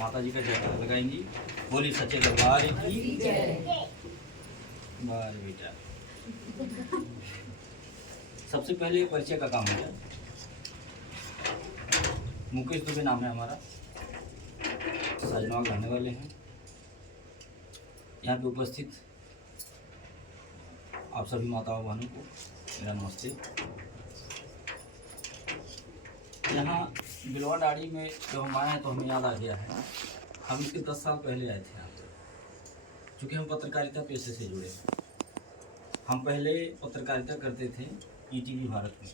माता जी का जयकार लगाएंगी। बोली सच्चे दरबार की जय। बार बेटा सबसे पहले परिचय का काम हो गया। मुकेश दुबे नाम है हमारा, साजनवा रहने वाले हैं। यहाँ पे उपस्थित आप सभी माताओं बहनों को मेरा नमस्ते। यहाँ बिलवा डाड़ी में जब हम आए हैं तो हमें याद आ गया है, हम इसके 10 साल पहले आए थे यहाँ पे। चूँकि हम पत्रकारिता पेशे से जुड़े हैं। हम पहले पत्रकारिता करते थे ईटीवी भारत में,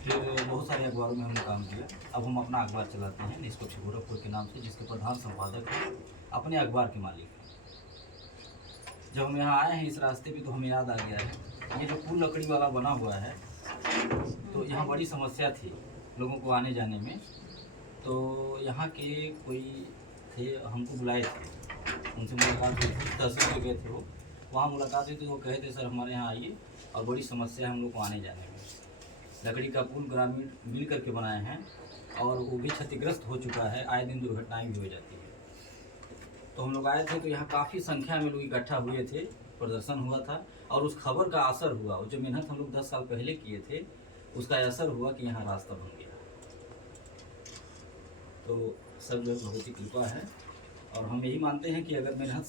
फिर बहुत सारे अखबारों में हमने काम किया। अब हम अपना अखबार चलाते हैं निष्पक्ष गोरखपुर के नाम से, जिसके प्रधान संपादक हैं अपने अखबार के मालिक हैं। जब हम यहाँ आए हैं इस रास्ते पे तो हमें याद आ गया है, ये जो पुल लकड़ी वाला बना हुआ है, तो यहाँ बड़ी समस्या थी लोगों को आने जाने में। तो यहाँ के कोई थे, हमको बुलाए थे, उनसे मुलाकात हुई थी, तहसील पे गए थे वो, वहाँ मुलाकात हुई थी। वो कहे थे सर हमारे यहाँ आइए और बड़ी समस्या है हम लोग को आने जाने में। लकड़ी का पुल ग्रामीण मिल करके बनाए हैं और वो भी क्षतिग्रस्त हो चुका है, आए दिन दुर्घटनाएँ भी हो जाती है। तो हम लोग आए थे तो यहाँ काफ़ी संख्या में लोग इकट्ठा हुए थे, प्रदर्शन हुआ था और उस खबर का असर हुआ। वो जो मेहनत हम लोग 10 साल पहले किए थे उसका असर हुआ कि यहाँ रास्ता बन गया। तो सब जो भगवती कृपा है और हम यही मानते हैं कि अगर मेहनत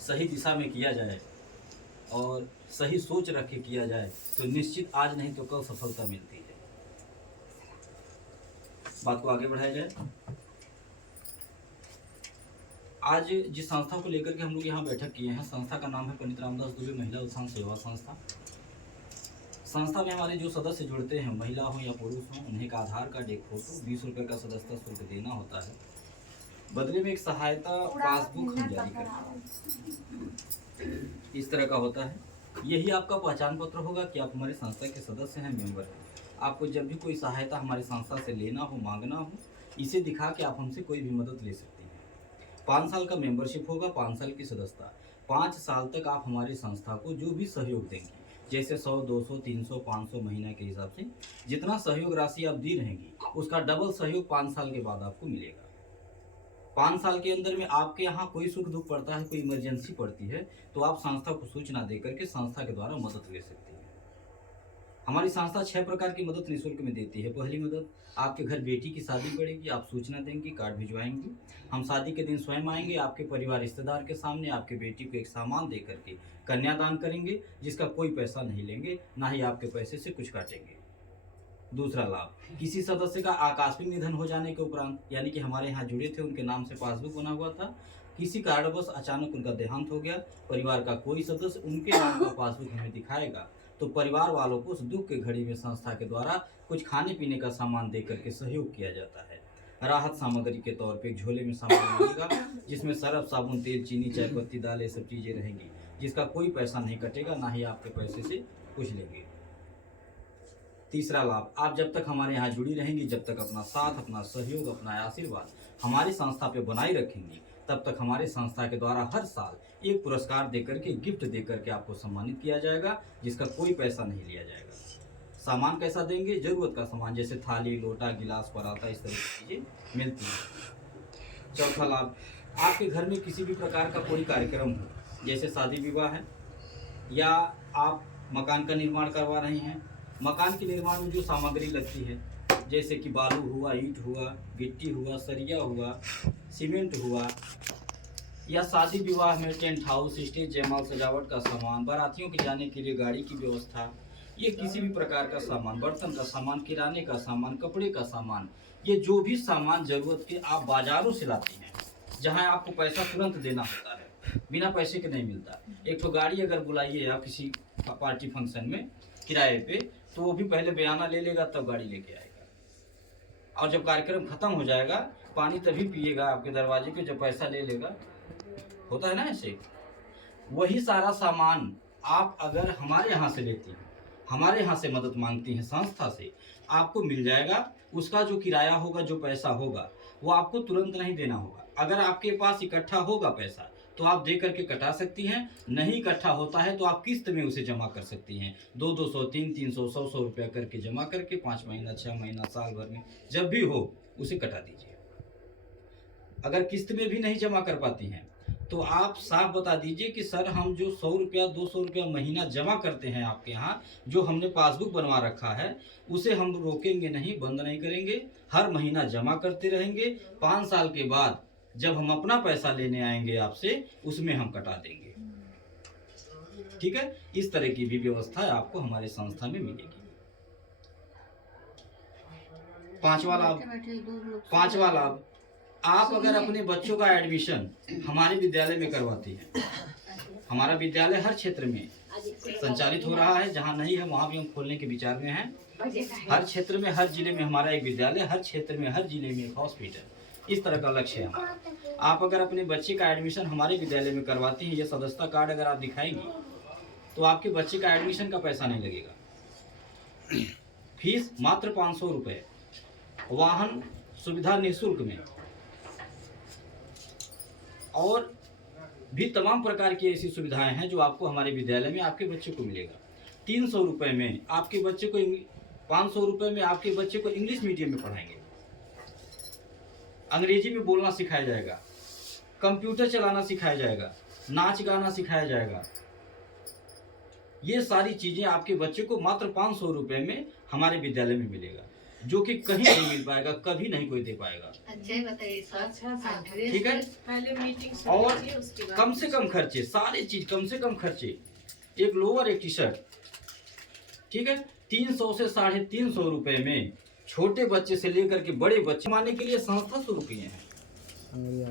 सही दिशा में किया जाए और सही सोच रख के किया जाए तो निश्चित आज नहीं तो कल सफलता मिलती है। बात को आगे बढ़ाया जाए। आज जिस संस्था को लेकर के हम लोग यहाँ बैठक किए हैं, संस्था का नाम है पंडित रामदास दुबे महिला उत्थान सेवा संस्था। संस्था में हमारे जो सदस्य जुड़ते हैं, महिला हो या पुरुष हो, उन्हें एक आधार कार्ड, एक फोटो, 20 रुपये का सदस्यता शुल्क देना होता है। बदले में एक सहायता पासबुक हम जारी करते हैं, इस तरह का होता है। यही आपका पहचान पत्र होगा कि आप हमारे संस्था के सदस्य हैं, मेंबर हैं। आपको जब भी कोई सहायता हमारे संस्था से लेना हो, मांगना हो, इसे दिखा के आप हमसे कोई भी मदद ले सकते हैं। 5 साल का मेंबरशिप होगा, 5 साल की सदस्यता। 5 साल तक आप हमारी संस्था को जो भी सहयोग देंगे, जैसे 100, 200, 300, 500 महीने के हिसाब से जितना सहयोग राशि आप दी रहेंगी, उसका डबल सहयोग 5 साल के बाद आपको मिलेगा। 5 साल के अंदर में आपके यहाँ कोई सुख दुख पड़ता है, कोई इमरजेंसी पड़ती है, तो आप संस्था को सूचना दे करके संस्था के द्वारा मदद ले सकते हैं। हमारी संस्था 6 प्रकार की मदद निःशुल्क में देती है। पहली मदद, आपके घर बेटी की शादी पड़ेगी, आप सूचना देंगे, कार्ड भिजवाएंगे, हम शादी के दिन स्वयं आएंगे, आपके परिवार रिश्तेदार के सामने आपके बेटी को एक सामान दे करके कन्यादान करेंगे, जिसका कोई पैसा नहीं लेंगे, ना ही आपके पैसे से कुछ काटेंगे। दूसरा लाभ, किसी सदस्य का आकस्मिक निधन हो जाने के उपरांत, यानी कि हमारे यहाँ जुड़े थे, उनके नाम से पासबुक बना हुआ था, किसी कारणवश अचानक उनका देहांत हो गया, परिवार का कोई सदस्य उनके नाम का पासबुक हमें दिखाएगा, तो परिवार वालों को उस दुख के घड़ी में संस्था के द्वारा कुछ खाने पीने का सामान दे करके सहयोग किया जाता है। राहत सामग्री के तौर पे एक झोले में सामान मिलेगा, जिसमें सरफ, साबुन, तेल, चीनी, चाय पत्ती, दाल, ये सब चीज़ें रहेंगी, जिसका कोई पैसा नहीं कटेगा, ना ही आपके पैसे से कुछ लेंगे। तीसरा लाभ, आप जब तक हमारे यहाँ जुड़ी रहेंगी, जब तक अपना साथ, अपना सहयोग, अपना आशीर्वाद हमारी संस्था पे बनाए रखेंगी, तब तक हमारे संस्था के द्वारा हर साल एक पुरस्कार देकर के, गिफ्ट देकर के आपको सम्मानित किया जाएगा, जिसका कोई पैसा नहीं लिया जाएगा। सामान कैसा देंगे? जरूरत का सामान, जैसे थाली, लोटा, गिलास, पराता, इस तरह की चीज़ें मिलती हैं। चौथा लाभ, आपके घर में किसी भी प्रकार का कोई कार्यक्रम हो, जैसे शादी विवाह है या आप मकान का निर्माण करवा रहे हैं, मकान के निर्माण में जो सामग्री लगती है, जैसे कि बालू हुआ, ईंट हुआ, गिट्टी हुआ, सरिया हुआ, सीमेंट हुआ, या शादी विवाह में टेंट हाउस, स्टेज, जयमाल, सजावट का सामान, बारातियों के जाने के लिए गाड़ी की व्यवस्था, ये किसी भी प्रकार का सामान, बर्तन का सामान, किराने का सामान, कपड़े का सामान, ये जो भी सामान जरूरत के आप बाजारों से लाते हैं, जहां आपको पैसा तुरंत देना होता है, बिना पैसे के नहीं मिलता। एक तो गाड़ी अगर बुलाइए आप किसी पार्टी फंक्शन में किराए पे, तो वो भी पहले बयाना ले लेगा, तब गाड़ी लेके आएगा, और जब कार्यक्रम खत्म हो जाएगा, पानी तभी पिएगा आपके दरवाजे के, जब पैसा ले लेगा। होता है ना ऐसे। वही सारा सामान आप अगर हमारे यहाँ से लेती हैं, हमारे यहाँ से मदद मांगती हैं संस्था से, आपको मिल जाएगा। उसका जो किराया होगा, जो पैसा होगा, वो आपको तुरंत नहीं देना होगा। अगर आपके पास इकट्ठा होगा पैसा तो आप दे करके कटा सकती हैं, नहीं इकट्ठा होता है तो आप किस्त में उसे जमा कर सकती हैं। 200, 300, 100 रुपया करके जमा करके 5 महीना, 6 महीना, साल भर में जब भी हो उसे कटा दीजिए। अगर किस्त में भी नहीं जमा कर पाती हैं तो आप साफ बता दीजिए कि सर हम जो 100 रुपया 200 रुपया महीना जमा करते हैं आपके यहाँ, जो हमने पासबुक बनवा रखा है, उसे हम रोकेंगे नहीं, बंद नहीं करेंगे, हर महीना जमा करते रहेंगे। 5 साल के बाद जब हम अपना पैसा लेने आएंगे आपसे, उसमें हम कटा देंगे। ठीक है, इस तरह की भी व्यवस्था आपको हमारे संस्था में मिलेगी। पांचवा लाभ, आप अगर अपने बच्चों का एडमिशन हमारे विद्यालय में करवाती हैं, हमारा विद्यालय हर क्षेत्र में संचालित हो रहा है, जहां नहीं है वहां भी हम खोलने के विचार में हैं। हर क्षेत्र में, हर जिले में हमारा एक विद्यालय, हर क्षेत्र में, हर जिले में एक हॉस्पिटल, इस तरह का लक्ष्य है हमारा। आप अगर अपने बच्चे का एडमिशन हमारे विद्यालय में करवाती हैं, ये सदस्यता कार्ड अगर आप दिखाएंगी तो आपके बच्चे का एडमिशन का पैसा नहीं लगेगा। फीस मात्र 500 रुपये, वाहन सुविधा निःशुल्क में, और भी तमाम प्रकार की ऐसी सुविधाएं हैं जो आपको हमारे विद्यालय में आपके बच्चे को मिलेगा। 300 रुपये में आपके बच्चे को 500 रुपये में आपके बच्चे को इंग्लिश मीडियम में पढ़ाएंगे, अंग्रेजी में बोलना सिखाया जाएगा, कंप्यूटर चलाना सिखाया जाएगा, नाच गाना सिखाया जाएगा। ये सारी चीजें आपके बच्चे को मात्र 500 रुपये में हमारे विद्यालय में मिलेगा, जो कि कहीं नहीं मिल पाएगा, कभी नहीं कोई दे पाएगा। ठीक है, पहले मीटिंग और कम से कम खर्चे, सारी चीज कम से कम खर्चे, एक लोअर एक टी शर्ट, ठीक है, 300 से 350 रुपए में छोटे बच्चे से लेकर के बड़े बच्चे माने के लिए संस्था शुरू किए हैं।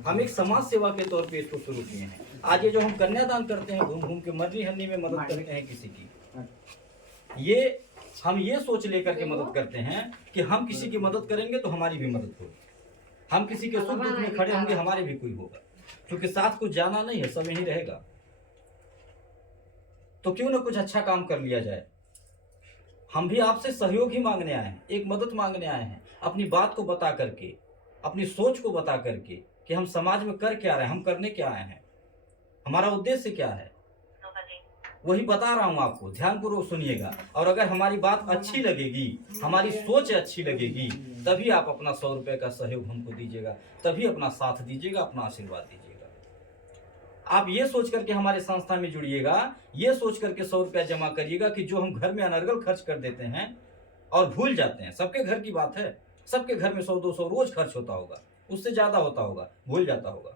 हम एक समाज सेवा के तौर पे इसको शुरू किए हैं। आज ये जो हम कन्यादान करते हैं, घूम घूम के मरनी हरनी में मदद करते हैं किसी की, ये हम ये सोच लेकर के मदद करते हैं कि हम किसी की मदद करेंगे तो हमारी भी मदद होगी, हम किसी के सुख दुख में खड़े होंगे, हमारे भी कोई होगा, क्योंकि साथ कुछ जाना नहीं है, सब यही रहेगा। तो क्यों ना कुछ अच्छा काम कर लिया जाए। हम भी आपसे सहयोग ही मांगने आए हैं, एक मदद मांगने आए हैं, अपनी बात को बता करके, अपनी सोच को बता करके कि हम समाज में कर क्या रहे हैं, हम करने क्या आए हैं, हमारा उद्देश्य क्या है, वही बता रहा हूं आपको। ध्यानपूर्वक सुनिएगा, और अगर हमारी बात अच्छी लगेगी, हमारी सोच अच्छी लगेगी, तभी आप अपना 100 रुपए का सहयोग हमको दीजिएगा, तभी अपना साथ दीजिएगा, अपना आशीर्वाद दीजिएगा। आप ये सोच करके हमारे संस्था में जुड़िएगा, ये सोच करके 100 रुपया जमा करिएगा कि जो हम घर में अनर्गल खर्च कर देते हैं और भूल जाते हैं, सबके घर की बात है, सबके घर में 100-200 रोज खर्च होता होगा, उससे ज्यादा होता होगा, भूल जाता होगा।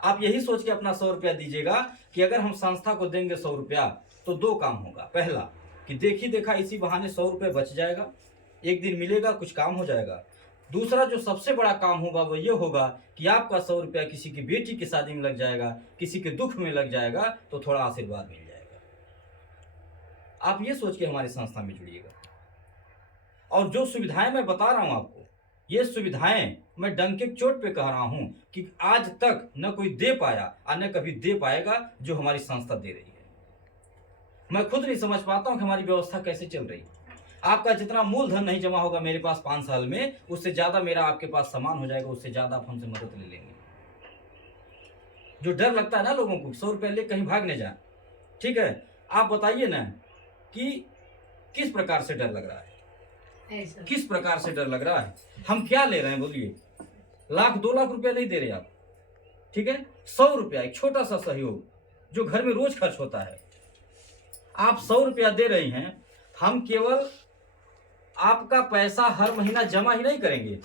आप यही सोच के अपना 100 रुपया दीजिएगा कि अगर हम संस्था को देंगे 100 रुपया तो 2 काम होगा। पहला कि देखी देखा इसी बहाने 100 रुपये बच जाएगा, एक दिन मिलेगा, कुछ काम हो जाएगा। दूसरा जो सबसे बड़ा काम होगा वो ये होगा कि आपका 100 रुपया किसी की बेटी की शादी में लग जाएगा, किसी के दुख में लग जाएगा, तो थोड़ा आशीर्वाद मिल जाएगा। आप ये सोच के हमारी संस्था में जुड़िएगा। और जो सुविधाएं मैं बता रहा हूं आपको, ये सुविधाएं मैं डंके की चोट पे कह रहा हूं कि आज तक न कोई दे पाया और न कभी दे पाएगा जो हमारी संस्था दे रही है। मैं खुद नहीं समझ पाता हूं कि हमारी व्यवस्था कैसे चल रही है। आपका जितना मूलधन नहीं जमा होगा मेरे पास 5 साल में, उससे ज्यादा मेरा आपके पास सामान हो जाएगा, उससे ज्यादा आप हमसे मदद ले लेंगे। जो डर लगता है ना लोगों को 100 रुपये ले कहीं भाग न जाए, ठीक है, आप बताइए ना कि किस प्रकार से डर लग रहा है, किस प्रकार से डर लग रहा है। हम क्या ले रहे हैं बोलिए, 1-2 लाख रुपया नहीं दे रहे आप, ठीक है, 100 रुपया, एक छोटा सा सहयोग जो घर में रोज खर्च होता है, आप 100 रुपया दे रही हैं। हम केवल आपका पैसा हर महीना जमा ही नहीं करेंगे,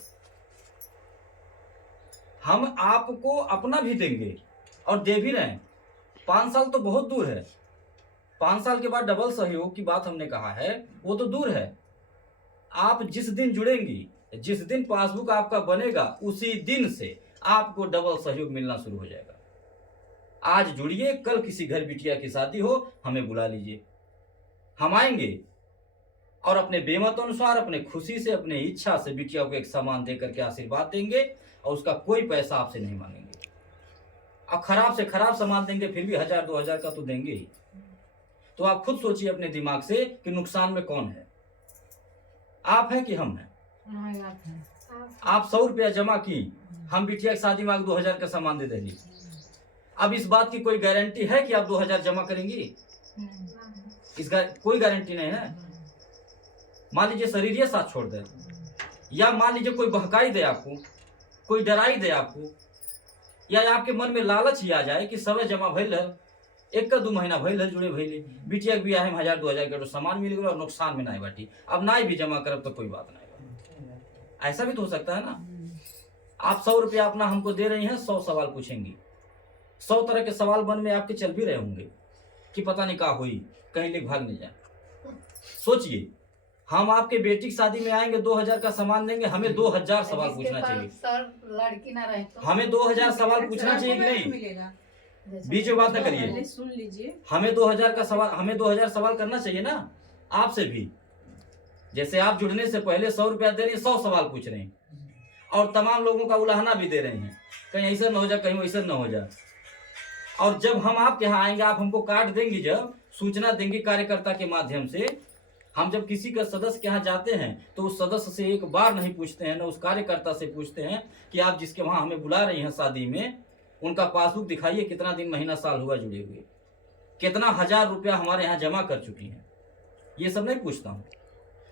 हम आपको अपना भी देंगे और दे भी रहे हैं। 5 साल तो बहुत दूर है, 5 साल के बाद डबल सहयोग की बात हमने कहा है, वो तो दूर है। आप जिस दिन जुड़ेंगी, जिस दिन पासबुक आपका बनेगा, उसी दिन से आपको डबल सहयोग मिलना शुरू हो जाएगा। आज जुड़िए, कल किसी घर बिटिया की शादी हो, हमें बुला लीजिए, हम आएंगे और अपने बेमत अनुसार, अपने खुशी से, अपने इच्छा से बिटिया को एक सामान देकर के आशीर्वाद देंगे और उसका कोई पैसा आपसे नहीं मांगेंगे। अब खराब से खराब सामान देंगे फिर भी 1000-2000 का तो देंगे ही। तो आप खुद सोचिए अपने दिमाग से कि नुकसान में कौन है, आप हैं कि हम हैं। आप 100 रुपया जमा की, हम बिटिया की शादी में 2000 का सामान दे देंगे। अब इस बात की कोई गारंटी है कि आप 2000 जमा करेंगी? इसका कोई गारंटी नहीं है। मान लीजिए शरीर ये साथ छोड़ दे, या मान लीजिए कोई बहकाई दे आपको, कोई डरा ही दे आपको, या आपके मन में लालच ही आ जाए कि समय जमा भइल है, 1 का 2 महीना भइल है जुड़े भइले, बिटिया के बियाह में 1000-2000 के सामान मिल गया और नुकसान में नहीं बाटी, अब ना भी जमा करब तो कोई बात नहीं। ऐसा भी तो हो सकता है ना। आप 100 रुपया अपना हमको दे रही हैं, 100 सवाल पूछेंगी, 100 तरह के सवाल मन में आपके चल भी रहे होंगे कि पता नहीं क्या हुई, कहीं लेके भाग नहीं जाए। सोचिए, हम आपके बेटी की शादी में आएंगे, 2000 का सामान देंगे, हमें 2000 सवाल पूछना चाहिए। सर लड़की ना रहे तो हमें 2000 सवाल पूछना चाहिए कि नहीं? बीच में बात न करिए, सुन लीजिए। हमें 2000 का सवाल, हमें 2000 सवाल करना चाहिए ना आपसे भी। जैसे आप जुड़ने से पहले 100 रुपया दे रही हैं, 100 सवाल पूछ रहे हैं और तमाम लोगों का उलाहना भी दे रहे हैं, कहीं ऐसा न हो जाए, कहीं वैसा न हो जाए। और जब हम आपके यहाँ आएंगे, आप हमको कार्ड देंगी, जब सूचना देंगी कार्यकर्ता के माध्यम से, हम जब किसी का सदस्य के यहाँ जाते हैं तो उस सदस्य से एक बार नहीं पूछते हैं, ना उस कार्यकर्ता से पूछते हैं कि आप जिसके वहाँ हमें बुला रही हैं शादी में, उनका पासबुक दिखाइए, कितना दिन महीना साल हुआ जुड़े हुए, कितना 1000 रुपया हमारे यहाँ जमा कर चुकी हैं, ये सब नहीं पूछता हूँ।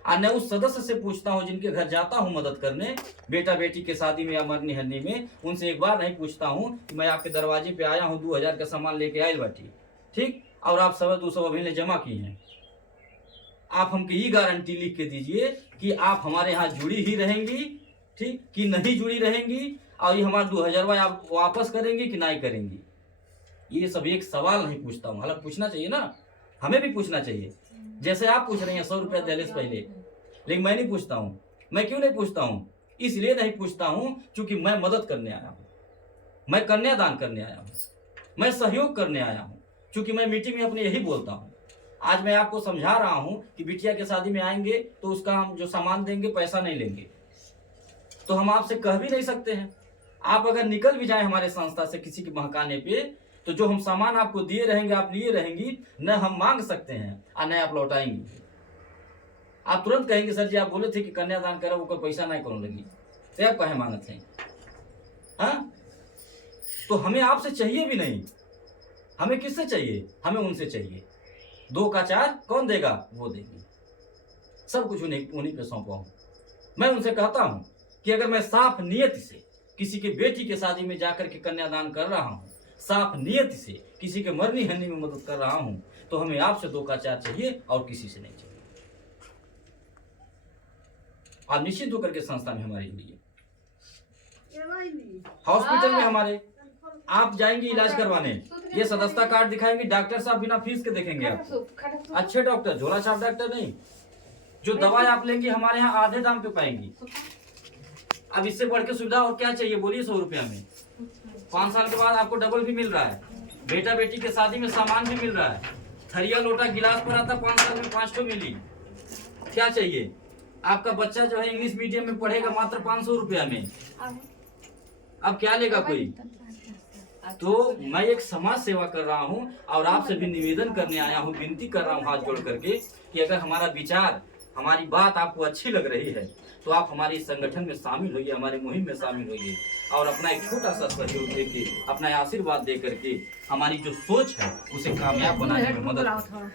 और न उस सदस्य से पूछता हूँ जिनके घर जाता हूँ मदद करने, बेटा बेटी के शादी में या मरनी हरनी में, उनसे एक बार नहीं पूछता हूँ कि मैं आपके दरवाजे पे आया हूँ, 2000 का सामान लेके आयल बाटी, ठीक, और आप 100-200 अभी जमा की हैं। आप हमको ये गारंटी लिख के दीजिए कि आप हमारे यहाँ जुड़ी ही रहेंगी, ठीक, कि नहीं जुड़ी रहेंगी, और ये हमारा 2000 आप वापस करेंगी कि नहीं करेंगी। ये सब एक सवाल नहीं पूछता हूँ, हालांकि पूछना चाहिए ना, हमें भी पूछना चाहिए। जैसे आप पूछ रहे हैं 100 रुपया देने से पहले, लेकिन मैं नहीं पूछता हूँ। मैं क्यों नहीं पूछता हूँ? इसलिए नहीं पूछता हूँ क्योंकि मैं मदद करने आया हूँ, मैं कन्यादान करने आया हूँ, मैं सहयोग करने आया हूँ। क्योंकि मैं मीटिंग में अपने यही बोलता हूँ। आज मैं आपको समझा रहा हूँ कि बिटिया के शादी में आएंगे तो उसका हम जो सामान देंगे पैसा नहीं लेंगे, तो हम आपसे कह भी नहीं सकते हैं। आप अगर निकल भी जाए हमारे संस्था से किसी के महकाने पे, तो जो हम सामान आपको दिए रहेंगे, आप लिए रहेंगी, न हम मांग सकते हैं और न आप लौटाएंगे। आप तुरंत कहेंगे सर जी आप बोले थे कि कन्यादान करो, वो पैसा नहीं करो लगी, तो आप कहे मांगते हैं? हाँ, तो हमें आपसे चाहिए भी नहीं। हमें किससे चाहिए? हमें उनसे चाहिए। 2 का 4 कौन देगा? वो देंगे। सब कुछ उन्हीं पे सौंपा हूं। मैं उनसे कहता हूं कि अगर मैं साफ नियत से किसी के बेटी के शादी में जाकर के कन्यादान कर रहा हूं, साफ नियत से किसी के मरनी हरनी में मदद कर रहा हूं, तो हमें आपसे 2 का 4 चाहिए और किसी से नहीं चाहिए। आप निश्चित होकर के संस्था में हमारे लिए, हॉस्पिटल में हमारे आप जाएंगे इलाज करवाने, ये सदस्यता कार्ड दिखाएंगे, डॉक्टर साहब बिना फीस के देखेंगे आपको। अच्छे डॉक्टर, झोला छाप डॉक्टर नहीं। जो दवाई आप लेंगे हमारे यहाँ आधे दाम पे पाएंगी। अब इससे बढ़ के सुविधा और क्या चाहिए बोलिए? 100 रुपया में 5 साल के बाद आपको डबल भी मिल रहा है। बेटा बेटी के शादी में सामान भी मिल रहा है। थरिया लोटा गिलास पर आता 5 साल में 5 ठो मिली। क्या चाहिए? आपका बच्चा जो है इंग्लिश मीडियम में पढ़ेगा मात्र 500 रुपया में। अब क्या लेगा कोई? तो मैं एक समाज सेवा कर रहा हूं और आपसे भी निवेदन करने आया हूं, विनती कर रहा हूं हाथ जोड़ करके कि अगर हमारा विचार, हमारी बात आपको अच्छी लग रही है तो आप हमारे संगठन में शामिल होइए, हमारी मुहिम में शामिल होइए और अपना एक छोटा सा सहयोग देके, अपना आशीर्वाद दे करके हमारी जो सोच है उसे कामयाब बनाने में मदद करें।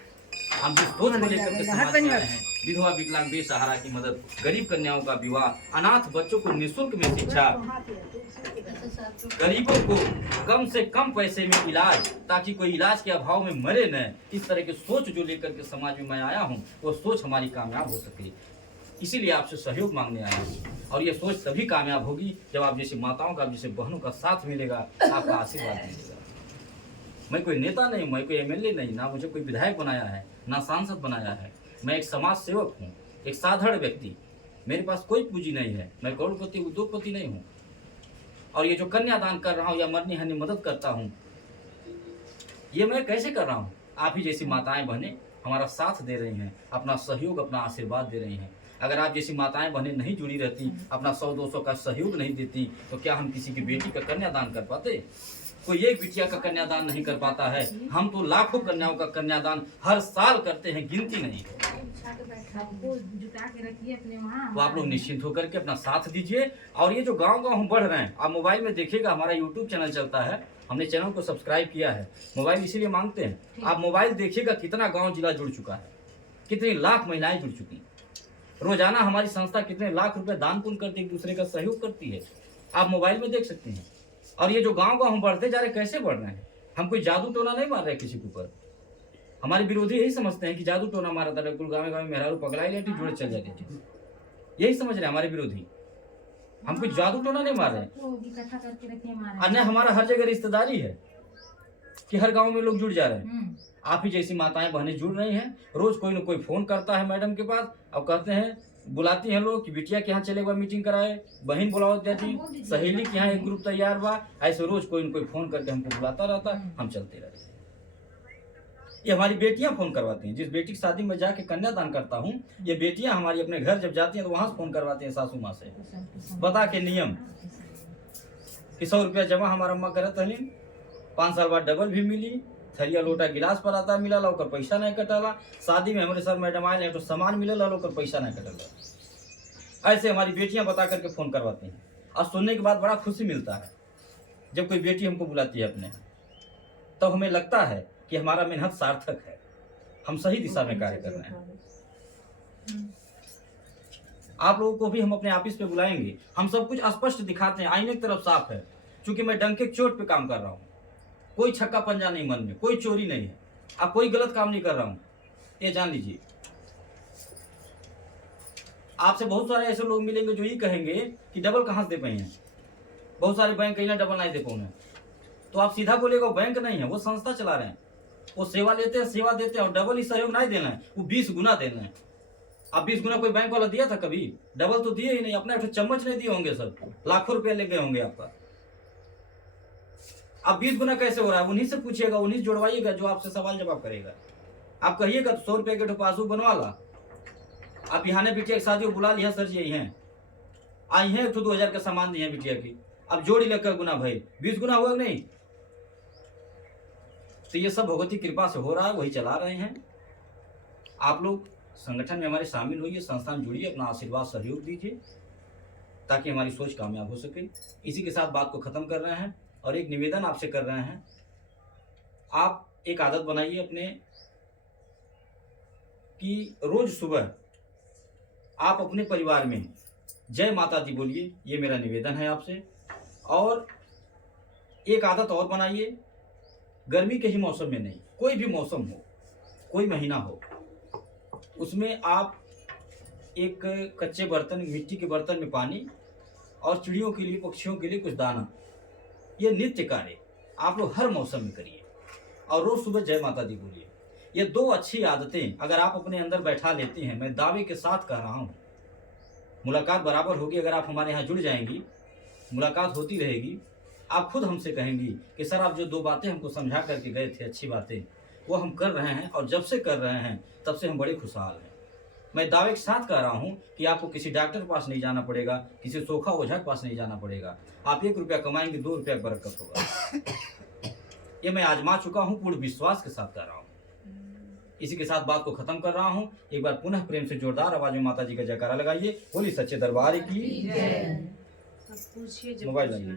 हम जिस सोच को लेकर के समाज में आए हैं, विधवा विकलांग बेसहारा की मदद, गरीब कन्याओं का विवाह, अनाथ बच्चों को निःशुल्क में शिक्षा, गरीबों को कम से कम पैसे में इलाज, ताकि कोई इलाज के अभाव में मरे न, इस तरह की सोच जो लेकर के समाज में मैं आया हूँ, वो सोच हमारी कामयाब हो सके। इसीलिए आपसे सहयोग मांगने आया हूँ और ये सोच तभी कामयाब होगी जब आप जैसी माताओं का, जैसे बहनों का साथ मिलेगा, आपका आशीर्वाद मिलेगा। मैं कोई नेता नहीं, मैं कोई एमएलए नहीं, ना मुझे कोई विधायक बनाया है, ना सांसद बनाया है। मैं एक समाज सेवक हूँ, एक साधारण व्यक्ति। मेरे पास कोई पूंजी नहीं है, मैं करोड़पति उद्योगपति नहीं हूँ। और ये जो कन्यादान कर रहा हूँ या मरनी हरनी मदद करता हूँ, ये मैं कैसे कर रहा हूँ? आप ही जैसी माताएं बहनें हमारा साथ दे रही हैं, अपना सहयोग, अपना आशीर्वाद दे रही हैं। अगर आप जैसी माताएं बहनें नहीं जुड़ी रहती, अपना 100-200 का सहयोग नहीं देती, तो क्या हम किसी की बेटी का कन्यादान कर पाते? कोई एक बिटिया का कन्यादान नहीं कर पाता है। हम तो लाखों कन्याओं का कन्यादान हर साल करते हैं, गिनती नहीं। तो आप लोग निश्चिंत होकर के अपना साथ दीजिए। और ये जो गांव-गांव हम बढ़ रहे हैं, आप मोबाइल में देखिएगा, हमारा यूट्यूब चैनल चलता है, हमने चैनल को सब्सक्राइब किया है। मोबाइल इसीलिए मांगते हैं, आप मोबाइल देखिएगा कितना गाँव जिला जुड़ चुका है, कितनी लाख महिलाएं जुड़ चुकी। रोजाना हमारी संस्था कितने लाख रुपए दान पुण्य करती है, एक दूसरे का सहयोग करती है। आप मोबाइल में देख सकते हैं। और ये जो गांव हम बढ़ते जा रहे हैं, कैसे बढ़ रहे हैं? हम कोई जादू टोना नहीं मार रहे किसी के ऊपर। हमारे विरोधी यही समझते हैं कि जादू टोना मारा था, कुल गाँव गाँव मेहरारू पगलाई लेती, जुड़े चल जाती थी। यही समझ रहे हैं हमारे विरोधी। हम कोई जादू टोना नहीं मार रहे हैं। अन्य हमारा हर जगह रिश्तेदारी है कि हर गांव में लोग जुड़ जा रहे हैं। आप ही जैसी माताएं बहनें जुड़ रही हैं। रोज कोई न कोई फोन करता है मैडम के पास, अब कहते हैं, बुलाती हैं लोग कि बिटिया के यहाँ चले गए मीटिंग कराए, बहन बुलाओ जाती, सहेली के यहाँ एक ग्रुप तैयार हुआ। ऐसे रोज कोई न कोई फोन करके हमको बुलाता रहता, हम चलते रहते। ये हमारी बेटियां फोन करवाती हैं। जिस बेटी की शादी में जाके कन्यादान करता हूँ, ये बेटियां हमारी अपने घर जब जाती हैं तो वहां से फोन करवाती हैं सासू माँ से, बता के नियम कि 100 रुपया जमा हमारा अम्मा करत हली, 5 साल बाद डबल भी मिली, थरिया लोटा गिलास पर आता मिला ओकर पैसा नहीं कटला, शादी में हमारे सर मैडम आए तो सामान मिलल ओकर पैसा नहीं कटल। ऐसे हमारी बेटियां बता करके फोन करवाती हैं। और सुनने के बाद बड़ा खुशी मिलता है जब कोई बेटी हमको बुलाती है अपने, तो हमें लगता है कि हमारा मेहनत सार्थक है, हम सही दिशा में कार्य कर रहे हैं। आप लोगों को भी हम अपने ऑफिस पे बुलाएंगे, हम सब कुछ स्पष्ट दिखाते हैं, आईने की तरफ साफ है। क्योंकि मैं डंके की चोट पे काम कर रहा हूँ, कोई छक्का पंजा नहीं मन में, कोई चोरी नहीं है, आप कोई गलत काम नहीं कर रहा हूँ, ये जान लीजिए। आपसे बहुत सारे ऐसे लोग मिलेंगे जो ये कहेंगे कि डबल कहाँ से दे पाए हैं, बहुत सारे बैंक कहीं ना डबल नहीं दे पाए। तो आप सीधा बोलेगा वो बैंक नहीं है, वो संस्था चला रहे हैं, वो सेवा लेते हैं, सेवा देते हैं, और डबल ही सहयोग नहीं देना है, वो 20 गुना देना है। अब 20 गुना कोई बैंक वाला दिया था कभी? डबल तो दिए ही नहीं, अपने एक चम्मच नहीं दिए होंगे, सब लाखों रुपया ले गए होंगे आपका। अब 20 गुना कैसे हो रहा है? उन्हीं से पूछिएगा, उन्हीं जोड़वाइएगा जो आपसे सवाल जवाब करेगा। आप कहिएगा तो 100 रुपये के पासबुक बनवा ला। आप यहाँ ने बिटिया की शादी को बुला लिया, सर जी यही हैं, आई हैं, 1 2000 का सामान दिए बिटिया की, अब जोड़ी लेकर गुना भाई 20 गुना हुआ नहीं। तो ये सब भगवती कृपा से हो रहा है, वही चला रहे हैं। आप लोग संगठन में हमारे शामिल होइए, संस्था में जुड़िए, अपना आशीर्वाद सहयोग दीजिए ताकि हमारी सोच कामयाब हो सके। इसी के साथ बात को खत्म कर रहे हैं और एक निवेदन आपसे कर रहे हैं, आप एक आदत बनाइए अपने कि रोज सुबह आप अपने परिवार में जय माता दी बोलिए, ये मेरा निवेदन है आपसे। और एक आदत और बनाइए, गर्मी के ही मौसम में नहीं, कोई भी मौसम हो, कोई महीना हो, उसमें आप एक कच्चे बर्तन, मिट्टी के बर्तन में पानी और चिड़ियों के लिए, पक्षियों के लिए कुछ दाना, ये नित्य कार्य आप लोग हर मौसम में करिए और रोज सुबह जय माता दी बोलिए। ये 2 अच्छी आदतें अगर आप अपने अंदर बैठा लेते हैं, मैं दावे के साथ कह रहा हूँ, मुलाकात बराबर होगी। अगर आप हमारे यहाँ जुड़ जाएंगी, मुलाकात होती रहेगी, आप खुद हमसे कहेंगी कि सर आप जो 2 बातें हमको समझा करके गए थे, अच्छी बातें, वो हम कर रहे हैं, और जब से कर रहे हैं तब से हम बड़े खुशहाल हैं। मैं दावे के साथ कह रहा हूँ कि आपको किसी डॉक्टर के पास नहीं जाना पड़ेगा, किसी सोखा ओझा के पास नहीं जाना पड़ेगा। आप 1 रुपया कमाएंगे, 2 रुपया बरकत होगा। ये मैं आजमा चुका हूँ, पूर्ण विश्वास के साथ कर रहा हूँ। इसी के साथ बात को खत्म कर रहा हूँ। एक बार पुनः प्रेम से जोरदार आवाज में माता जी का जयकारा लगाइए, बोली सच्चे दरबार की। मोबाइल लाइए।